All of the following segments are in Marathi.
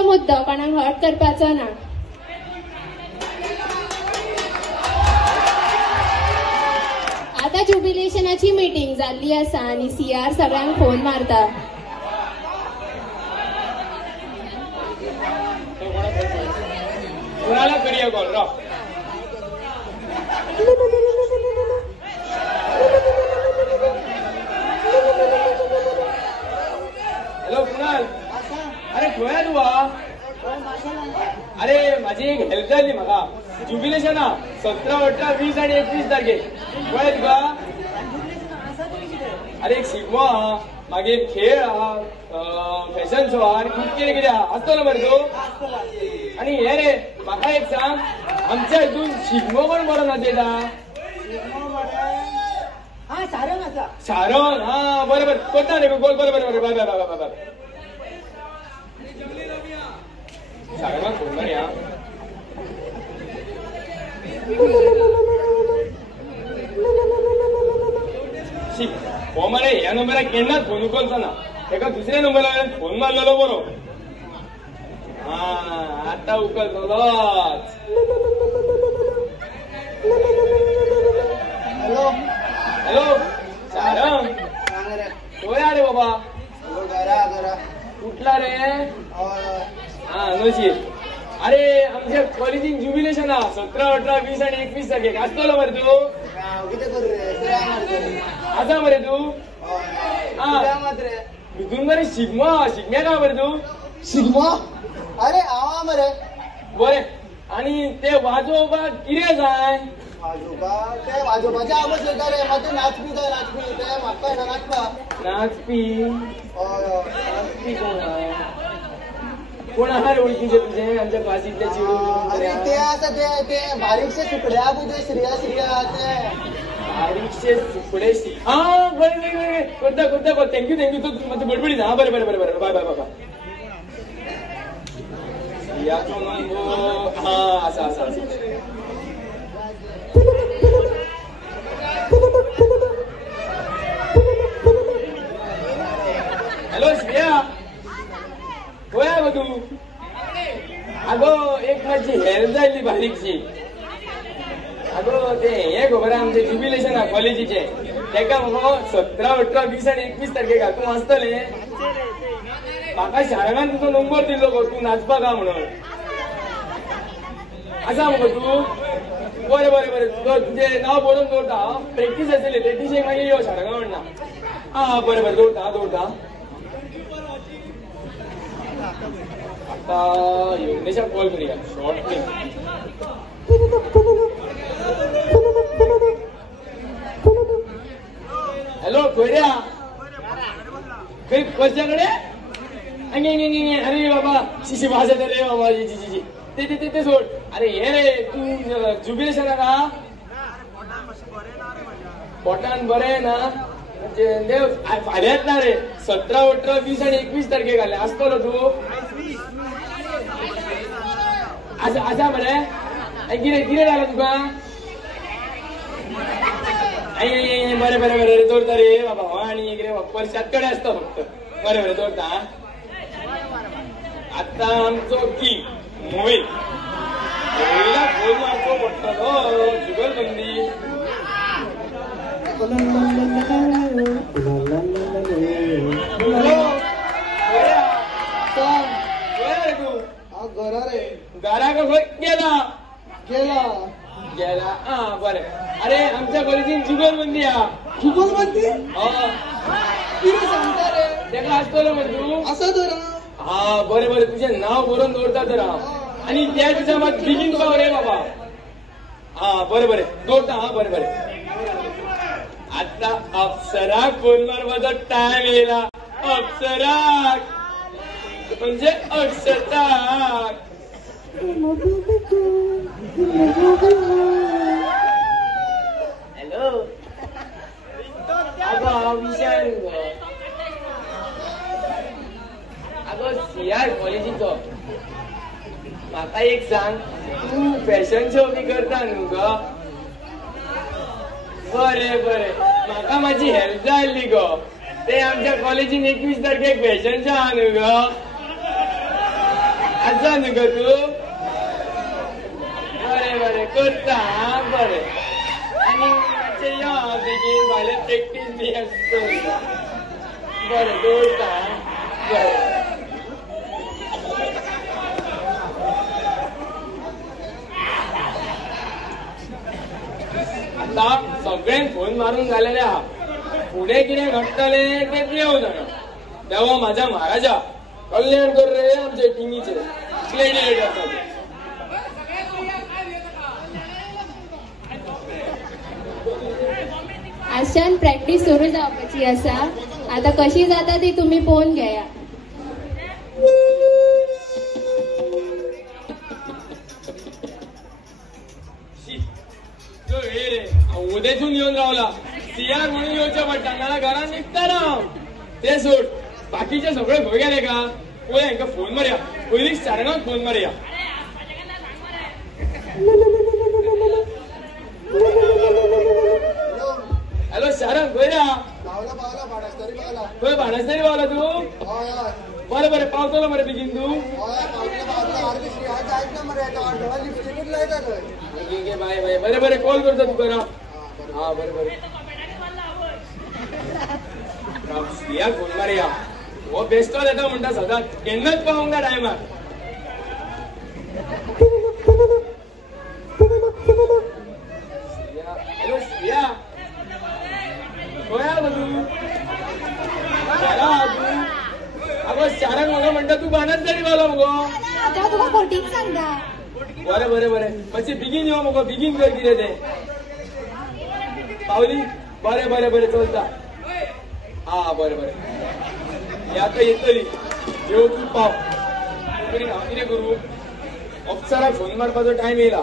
आजचो मुद्दो कोणाक हर्ट करपाचो ना. आता ज्युबिलेशनाची मीटिंग जाल्ली आसा आनी CR सगळ्यांक फोन मारता. कोणाला करूया कॉल रा. हॅलो कुणाल, अरे खंय तू? अरे माझी एक हेल्प जाली म्हाका. ज्युबिलेशन हा 17, 18, 20 आणि 21 तारखेक. कळ्ळें तुका? अरे एक शिगमो हा, मागीर खेळ हा, फॅशन शो हा आणि खूप कितें कितें हा. आसतलो मरे तूं? आणि हे रे म्हाका एक सांग, आमच्या हितून शिगमो कोण बरो नाचयता? शारण. हा बरोबर करता रे. बरोबर बरोबर. Bye bye bye bye bye. शारणाक फोन करूया. हो मरे ह्या नंबराक केन्नाच फोन उखलचो ना. एका दुसऱ्या नंबरार फोन मारलेलो बरो. हा आता उखलतलोच. हॅलो हॅलो शारण, खंय आले बाबा? कुठला रे? हा नशीब. अरे आमच्या कॉलेजीन ज्युबिलेशन हा 17, 18, 20 आणि 21 तारखेक. आसतलो मरे तू? आसा मरे तू? भितून मरे शिगमो हा. शिगम्याक हा मरे तू? शिगमो? अरे हांव मरे. बरें. आणि ते वाजोवपाक कितें जाय? ते वाजोवपाचे आवाज येता रे. मागीर नाचपी जाय. नाचपी ते म्हाका कळना नाचपाक. नाचपी? हय नाचपी कोण आहा? कोण आहा रे वळखीचे तुझे आमच्या क्लासीतले चिडू? अरे ते आसा ते बारीकशे सुकडे आहा पळय ते श्रिया ते बारीकशे सुकडे. हा बरें करता करता. थँक्यू तू मातशें बडबडीत. हा बरें बरें बरें बरें. Bye bye bye bye. याचो नंबर हा आसा आसा आसा. हॅलो श्रेया, खंय आहा गो तू? आगो एक माझी हेल्प जाल्ली बारीकशी. आगो ते हे खबर आहा आमचे ज्युबिलेशन हा कॉलेजीचे. तेका बाबा 17, 18, 20 आणि 21 तारखेक तूं आसतले. म्हाका शाळेंत तुजो नंबर दिल्लो गो तूं नाचपाक हा म्हणून. आसा मगो तूं? बरें बरें बरें. तुजें नांव बरोवन दवरता. प्रॅक्टीस आसली प्रॅक्टीसेक मागीर यो शाळेंत म्हणना. हा बरें बरें दवरता. आता योगेशाक कॉल करूया. शॉर्ट हॅलो खंय रे? खंय कशा कडे? अरे बाबा शिशी भाषा रे बाबा. जी ते सोड. अरे हे रे तू ज्युबिलेशनाक आहा? पोटान बरें ना म्हणजे देव फाल्यांत ना रे. 17, 18, 20 आणि 21 तारखेक घाले. आसतलो तू? आसा मरे. कितें जालें तुका? बरें बरें बरें दवरता रे बाबा. आणि कितें परशात कडे आसता फक्त. बरें बरें दवरता. आता आमचो की मोहीत फोन मारचो पडटलो. जुगलबंदी. घरा रे. घरा का खंय गेला? गेला. हा बरें. अरे आमच्या कॉलेजीन जुगलबंदी हा. जुगलबंदी? कितें सांगता रे? तेका आसतलो मरे तू? आसा तर. हा बरें बरें. तुजें नांव बरोवन दवरता तर हांव. आणि त्या दिसा मात बेगीन पाव रे बाबा. हा बरें बरें दवरता. हा बरें बरें. आता अप्सराक फोन मारपाचो टायम येयला. अप्सराक म्हणजे अक्षताक. हॅलो अगो हांव विशाल गो. अगो CR कॉलेजीचो. म्हाका एक सांग, तू फॅशन शो बी करता न्हू गो? बरें बरें. म्हाका माझी हेल्प जाय आसली गो. ते आमच्या कॉलेजीन 21 तारखेक फॅशन शो आहा न्हू गो? आजा न्हू तू बरे बरे करता बरे आणि मातशें यो बेगीन फाल्यां प्रॅक्टीस बी आसता बरें दवरता बरें आता सगळ्यांक फोन मारून जालेले आहा फुडें कितें घडटले ते देव जाणा देवा म्हाज्या महाराजा कल्याण कर रे आमचे टिमीचे ग्लॅडिएटर आजच्यान प्रॅक्टीस सुरू जावपाची आसा आता कशी जाता ती तुम्ही पळोवन घेया उदेसून येऊन रावला सियार म्हणून येवचें पडटा नाल्यार घरान निघता ना ते सोड बाकीचे सगळे खंय गेले का पळय हांकां फोन मारया पयलीं सारंगाक फोन मारया हॅलो शारंग खंय रा खंय बाणस्तारी पावला तू बरें बरें पावतलो मरे बेगीन तू बाय बाय बरें बरें कॉल करता तुका राव हा बरें बरें सियाक फोन मारया हो बेस्टो येता म्हणटा सदांच केन्नाच पावूंक ना टायमार हॅलो सिया खंय आहा तू अगो शारांक म्हाका म्हणटा तू बाणस्तारी पावला मगो तुका खोटीक सांगता बरें बरें बरें मातशें बेगीन यो मगो बेगीन कर कितें तें पावली बरें बरें बरें चलता हा बरें बरें आतां येतली येव तूं पाव तोपर्यंत हांव कितें करूं अप्सराक फोन मारपाचो टायम येयला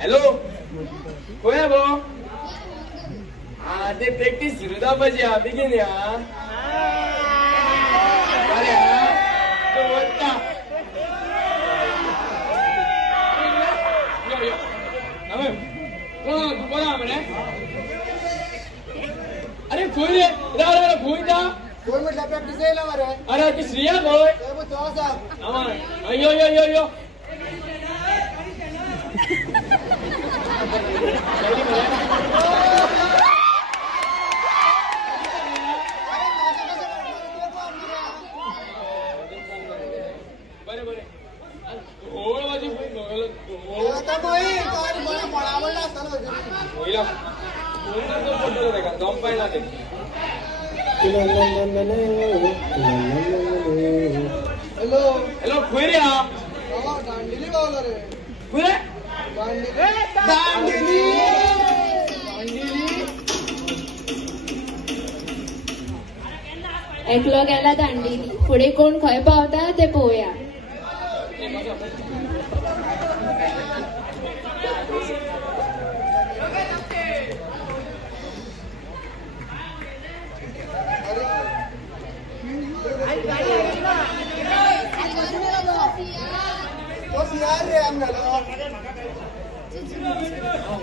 हॅलो खंय गो हा ते प्रॅक्टीस सुरू जावपाची हा बेगीन या बरें हा तो वता यो यो तू कोण आहा मरे अरे खंय रे राव राव खंय जा कोण म्हटलं प्रॅक्टिस येयला मरे अरे ती श्रिया खंय तो आसा यो यो यो यो बरें बरें ढोल वाजी वयला फोन करचो पडटलो तेका जमपाय ना ते हॅलो हॅलो खंय रे हा दांडेली पावला रे खंय दांडेली एकलो गेला दांडेली फुडें कोण खंय पावता ते पळोवया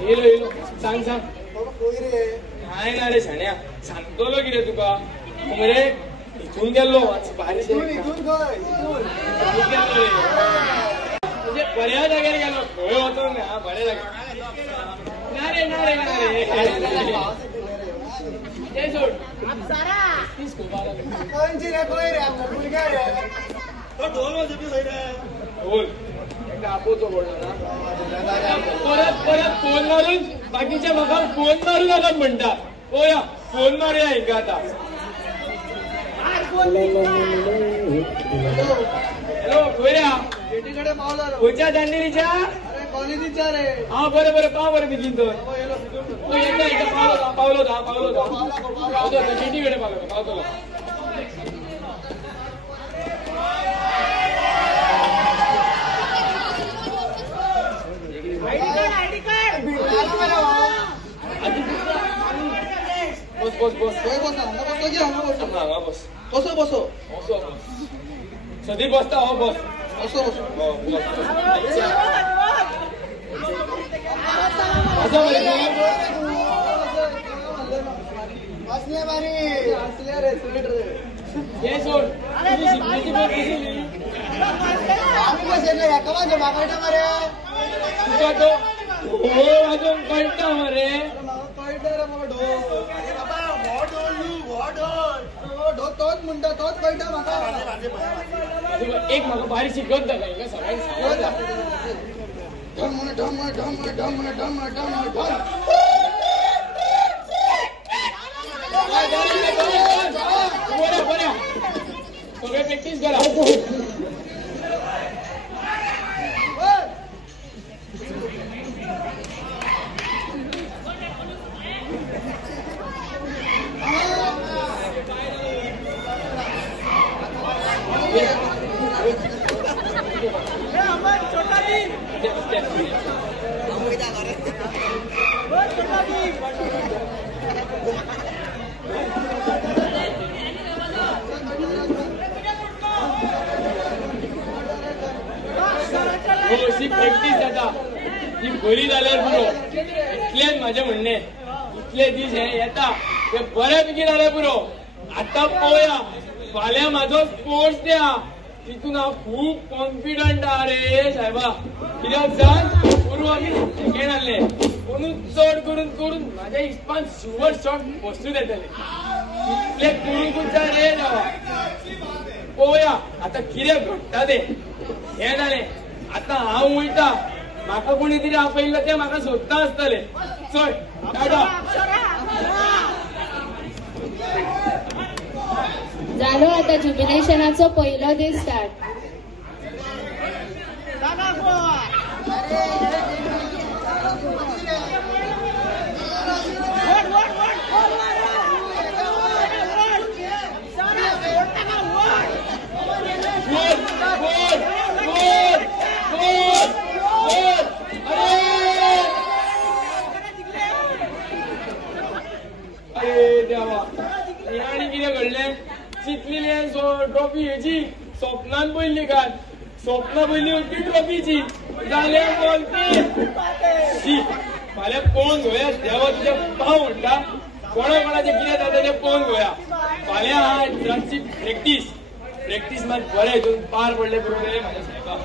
येलो येलो सांग सांग कोई रे हाय ना रे शाण्या सांगतलो कितें तुका मरे इथून गेल्लो भारी म्हणजे बऱ्या जाग्यार गेलो खंय वचून ना बऱ्या जाग्यार ना रे ना रे ना रे ते सोड तीच खूप आला कोणची रे कोई रे आमचा मुलगा रे तो ढोल वाजवतो रे ढोल एकदा आपोतो बोलला ना परत परत फोन मारून बाकीच्या म्हाका फोन मारू नका म्हणटा ओया फोन मारूया हिंगा आता हॅलो खंय रे पेटीकडे पावला रे खंयच्या दांडेलीच्या अरे कॉलेजीच्या रे हा बरें बरें पाव बरें बेगीन तर एकदा पावलो शेटी कडेन पावतलो बस बस बस हांगा बस बसो बसो बसो सदी बसता हो बस बसो बसो हो बस असं बरें बसले बारी हे सोड तुझी शिकण्याची बस दिली आम्ही बसेल एका माझ्या मागायला मरे तुका तो हो वाजून कळटा मरे कळतं रे मग ढोल अरे बाबा ढोल तोच म्हणतो तोच कळतं म्हाका एक म्हाका बारीक शिकवत जा काय सगळ्यांनी सांगत जा ढम ढम ढम ढम ढम ढम ढम बऱ्या सगळे प्रॅक्टिस करा हो अशी प्रॅक्टिस जाता ती बरी जाल्यार पुरो इतलेच माझे म्हणणे इतले दीस हे येता ते बऱ्यापैकी जाल्यार पुरो आता पळोवया फाल्यां म्हाजो स्पोर्ट्स डे हा तितून हांव खूब कॉन्फिडंट आहा रे साहेबा कित्याक सांग पूर्व आमी सेकेंड आहले म्हणून चड करून करून म्हाज्या हिसपान शुवर शॉट बसून येतले इतले करूंकूच जाय रे देवा पळोवया आता कितें घडटा ते हे जालें आता हांव वयता म्हाका कोणी तरी आपयल्लें तें म्हाका सोदता आसतलें चल टाटा जालो आता ज्युबिलेशनाचो पहिलो दीस स्टार्ट अरे देवा हे आनी कितें घडलें चिंतलेली ट्रॉफी हेची स्वप्नान पयली काय स्वप्ना पयली होती ट्रॉफीची जाल्यार बोलती फाल्यां पळोवन घेवया देवा तुजे पाव म्हणटा कोणाचे कितें जाता तें पळोवन घेवया फाल्यां हा रातची प्रॅक्टीस मात बरें हितून पार पडले बरोबर रे म्हाज्या साहेबा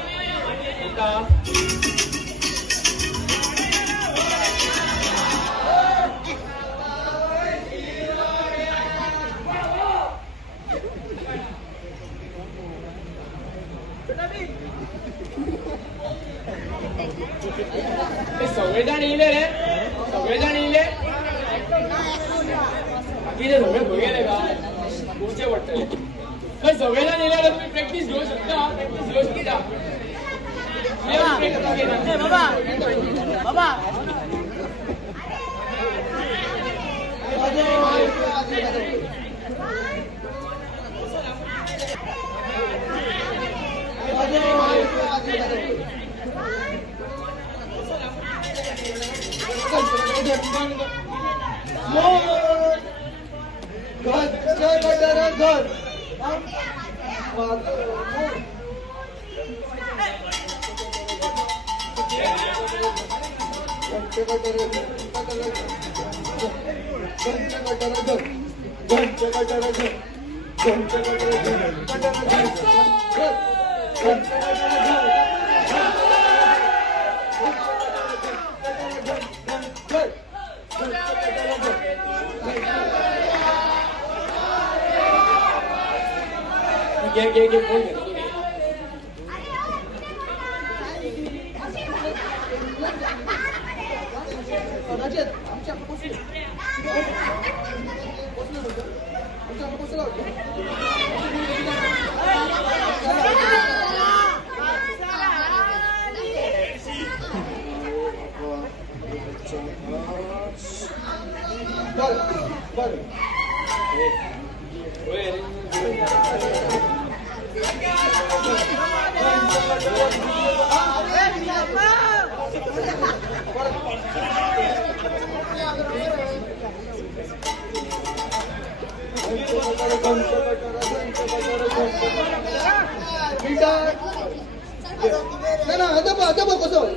सगळे जाण येयले रे सगळे जाण येयले बाकीचे सगळे खंय गेले का पोवचे पडटले खंय सगळे जाण येयले तुम्ही प्रॅक्टीस घेवंक शकता प्रॅक्टीस घेवंक शकता बाबा घे फोन घेतो कसं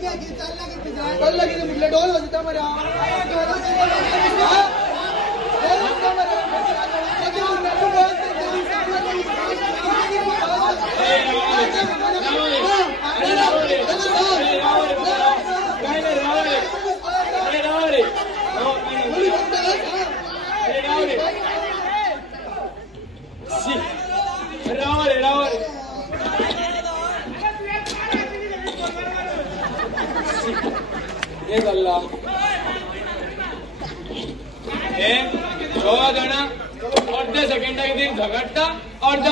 चालला किती म्हटलं डोल होता मरे हे चालला हे 6 जण अर्ध्या सेकंडा किती झगडता अर्ध्या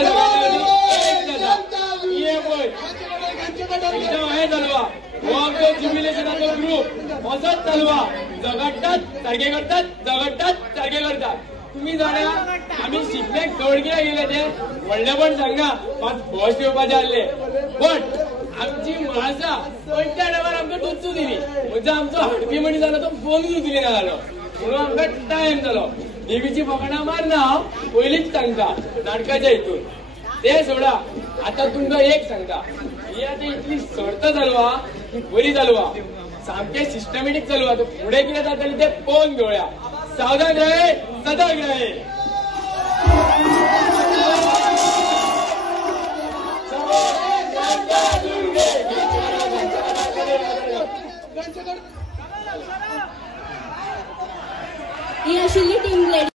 सेकंडा हे चालवा हो आमचो ज्युबिलेशनाचो ग्रुप असंच चालवा झगडतात सारखे करतात झगडतात सारखे करतात तुम्ही जाणा आम्ही शिकण्याक दौडगिरा गेले ते व्हडले पण सांगा पाच फर्स्ट येवपाचे आसले पण आमची माणसा कोणत्या टायमार आमकां टोचू दिली म्हणजे आमचो हाडपी मणी जालो तो फोन दिली ना जालो म्हणून आमकां टायम जालो देवीची फकाणां मारना हांव पयलींच सांगता नाटकाच्या हितून ते सोडा आता तुमकां एक सांगता ही आता इतली सर्त चालवा ही बरी चालवा सामके सिस्टमॅटिक चालवा तो फुडें कितें जातलें ते पळोवन घेवया सावधान रहे सतर्क रहे ही आशिल्ली टीम लेडी